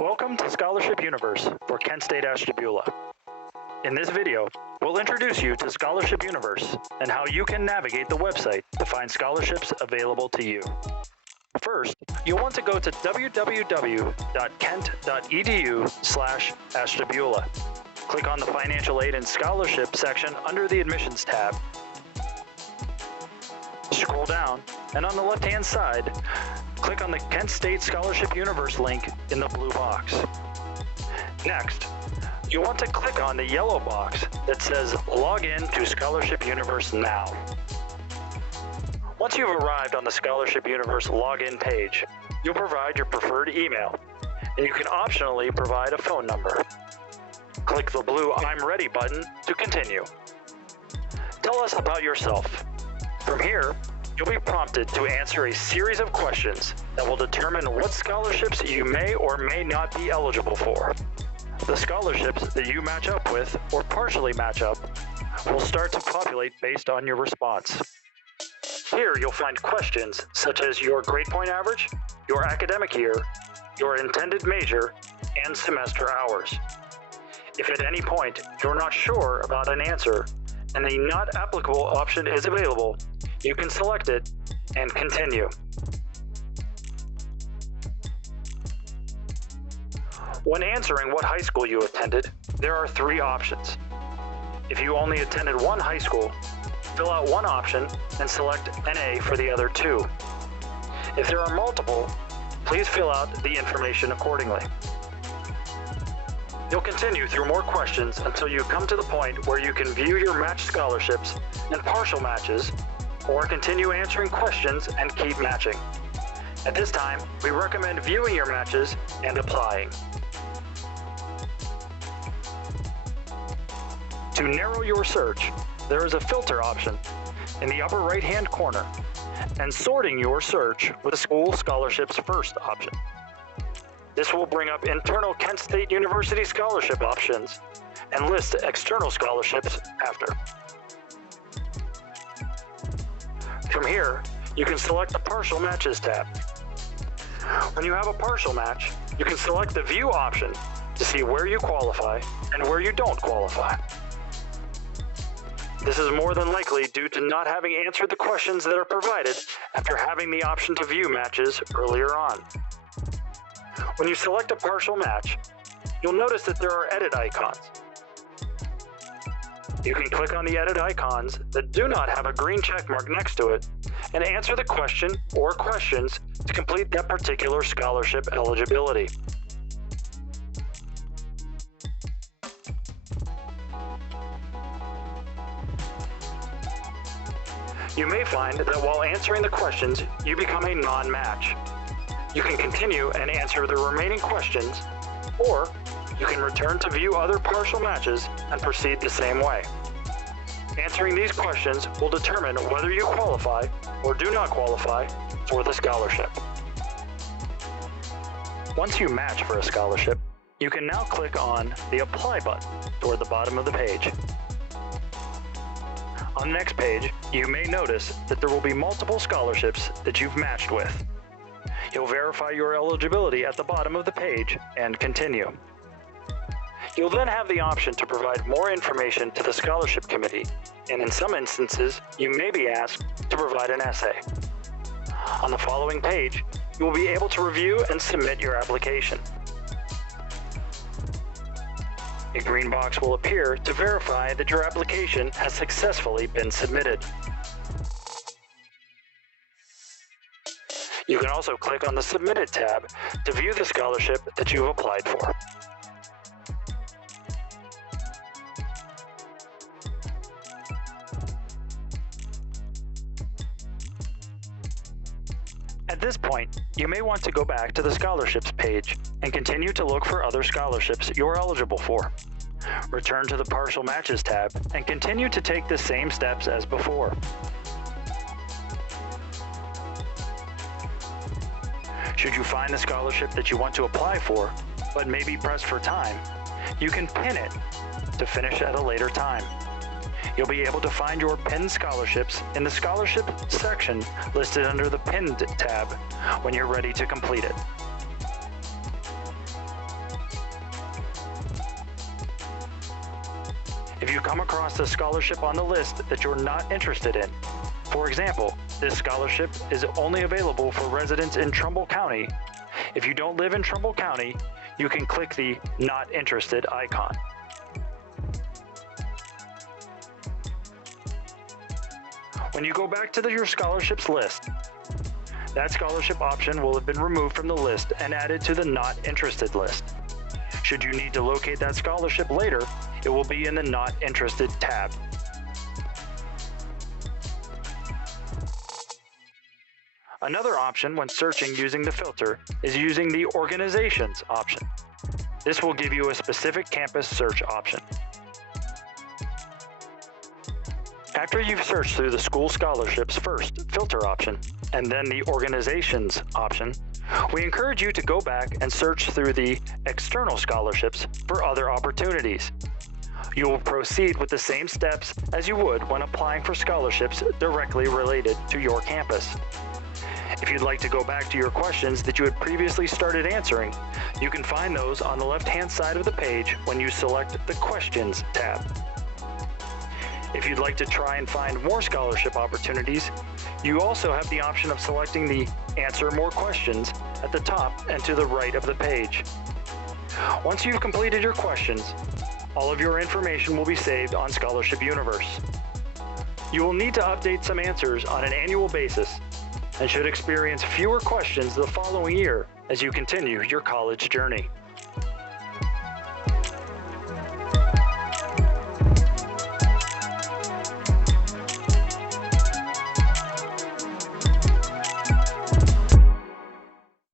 Welcome to Scholarship Universe for Kent State Ashtabula. In this video, we'll introduce you to Scholarship Universe and how you can navigate the website to find scholarships available to you. First, you'll want to go to www.kent.edu/Ashtabula. Click on the Financial Aid and Scholarship section under the Admissions tab. Scroll down, and on the left-hand side, click on the Kent State Scholarship Universe link in the blue box. Next, you'll want to click on the yellow box that says Log in to Scholarship Universe now. Once you've arrived on the Scholarship Universe login page, you'll provide your preferred email, and you can optionally provide a phone number. Click the blue I'm Ready button to continue. Tell us about yourself. From here, you'll be prompted to answer a series of questions that will determine what scholarships you may or may not be eligible for. The scholarships that you match up with or partially match up will start to populate based on your response. Here you'll find questions such as your grade point average, your academic year, your intended major, and semester hours. If at any point you're not sure about an answer and the Not Applicable option is available, you can select it and continue. When answering what high school you attended, there are three options. If you only attended one high school, fill out one option and select NA for the other two. If there are multiple, please fill out the information accordingly. You'll continue through more questions until you come to the point where you can view your matched scholarships and partial matches, or continue answering questions and keep matching. At this time, we recommend viewing your matches and applying. To narrow your search, there is a filter option in the upper right-hand corner, and sorting your search with the School Scholarships First option. This will bring up internal Kent State University scholarship options and list external scholarships after. From here, you can select the Partial Matches tab. When you have a partial match, you can select the View option to see where you qualify and where you don't qualify. This is more than likely due to not having answered the questions that are provided after having the option to view matches earlier on. When you select a partial match, you'll notice that there are edit icons. You can click on the edit icons that do not have a green check mark next to it and answer the question or questions to complete that particular scholarship eligibility. You may find that while answering the questions, you become a non-match. You can continue and answer the remaining questions, or you can return to view other partial matches and proceed the same way. Answering these questions will determine whether you qualify or do not qualify for the scholarship. Once you match for a scholarship, you can now click on the Apply button toward the bottom of the page. On the next page, you may notice that there will be multiple scholarships that you've matched with. You'll verify your eligibility at the bottom of the page and continue. You'll then have the option to provide more information to the scholarship committee, and in some instances, you may be asked to provide an essay. On the following page, you will be able to review and submit your application. A green box will appear to verify that your application has successfully been submitted. You can also click on the Submitted tab to view the scholarship that you've applied for. At this point, you may want to go back to the scholarships page and continue to look for other scholarships you're eligible for. Return to the Partial Matches tab and continue to take the same steps as before. Should you find the scholarship that you want to apply for, but may be pressed for time, you can pin it to finish at a later time. You'll be able to find your pinned scholarships in the scholarship section listed under the Pinned tab when you're ready to complete it. if you come across a scholarship on the list that you're not interested in. For example, this scholarship is only available for residents in Trumbull County. If you don't live in Trumbull County, you can click the Not Interested icon. When you go back to your scholarships list, that scholarship option will have been removed from the list and added to the Not Interested list. Should you need to locate that scholarship later, it will be in the Not Interested tab. Another option when searching using the filter is using the Organizations option. This will give you a specific campus search option. After you've searched through the school scholarships first filter option and then the Organizations option, we encourage you to go back and search through the external scholarships for other opportunities. You will proceed with the same steps as you would when applying for scholarships directly related to your campus. If you'd like to go back to your questions that you had previously started answering, you can find those on the left-hand side of the page when you select the Questions tab. If you'd like to try and find more scholarship opportunities, you also have the option of selecting the Answer More Questions at the top and to the right of the page. Once you've completed your questions, all of your information will be saved on ScholarshipUniverse. You will need to update some answers on an annual basis and should experience fewer questions the following year as you continue your college journey.